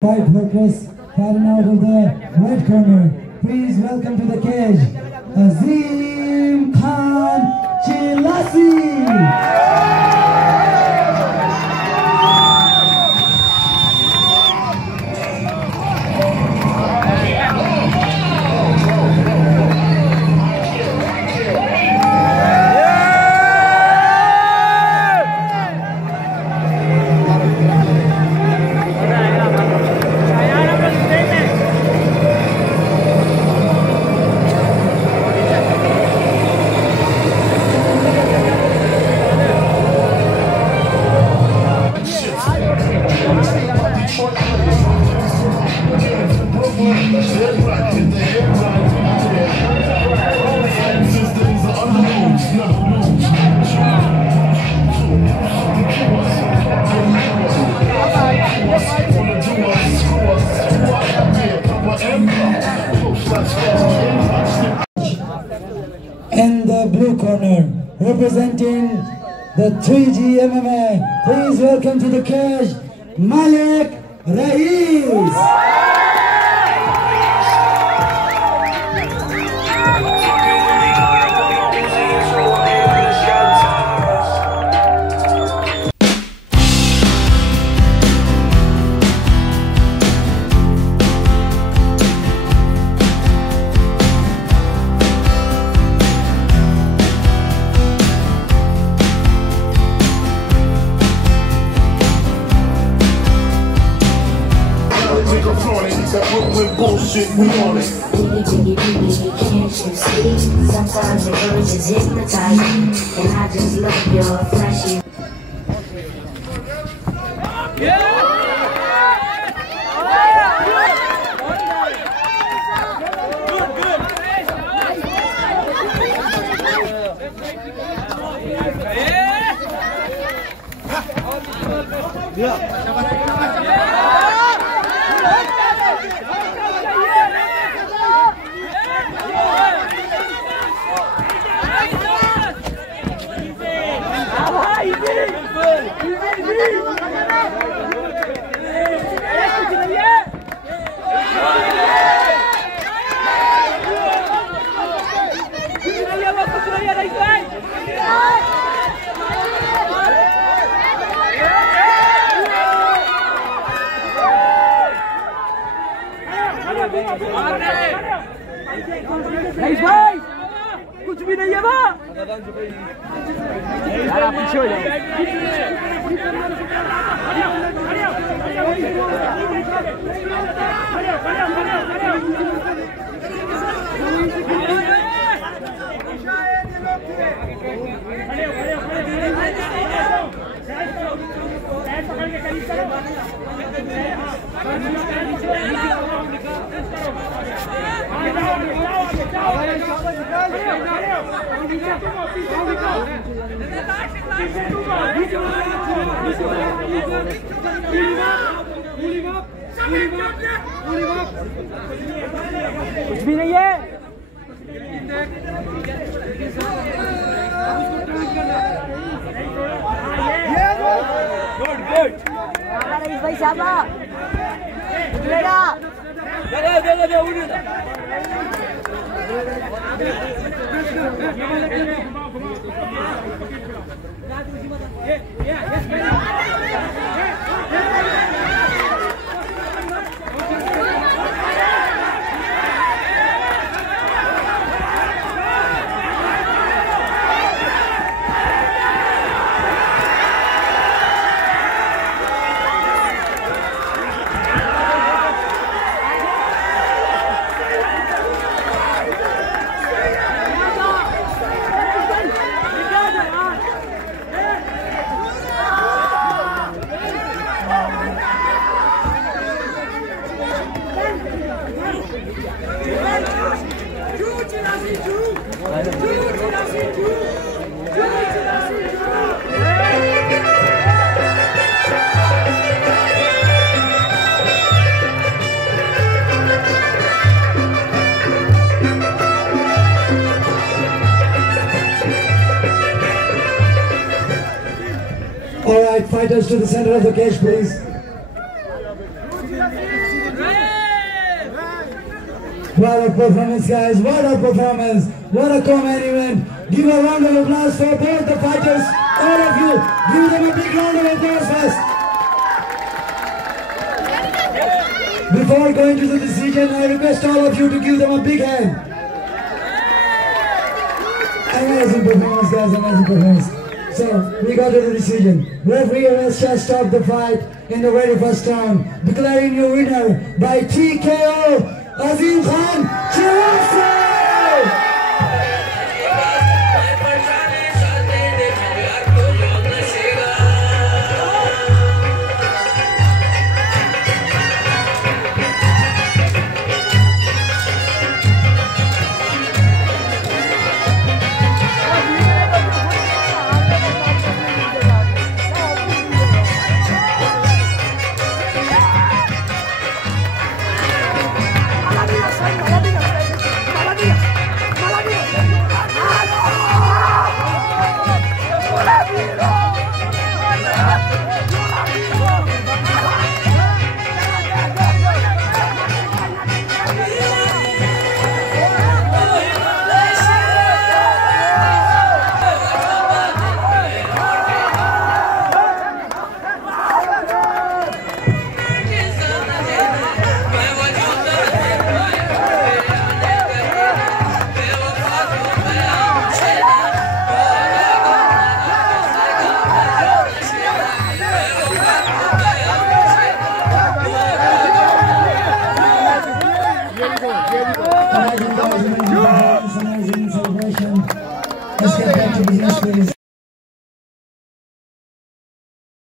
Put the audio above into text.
Fight workers fighting out of the red corner. Please welcome to the cage, Azim Khan Chilasi. In the blue corner, representing the 3G MMA, please welcome to the cage, Malik Rais. That Brooklyn bullshit, we on it. Can't you see? Sometimes the urge is hypnotizing, and I just love your flashy. भाई कुछ भी नहीं है वो यार आप पीछे हो जाओ कुछ भी नहीं है गुड गुड भाई शाबाश उठेगा दे उठ All right, fighters to the center of the cage, please. What a performance, guys. What a performance. What a co-main event. Give a round of applause for both the fighters. All of you, give them a big round of applause first. Before going to the decision, I request all of you to give them a big hand. Amazing performance, guys. Amazing performance. So, we got to the decision. Referee has just stopped the fight in the very first round, declaring your winner by TKO, Azim Khan Chirafsi! Amazing celebration. Let's get back to business, please.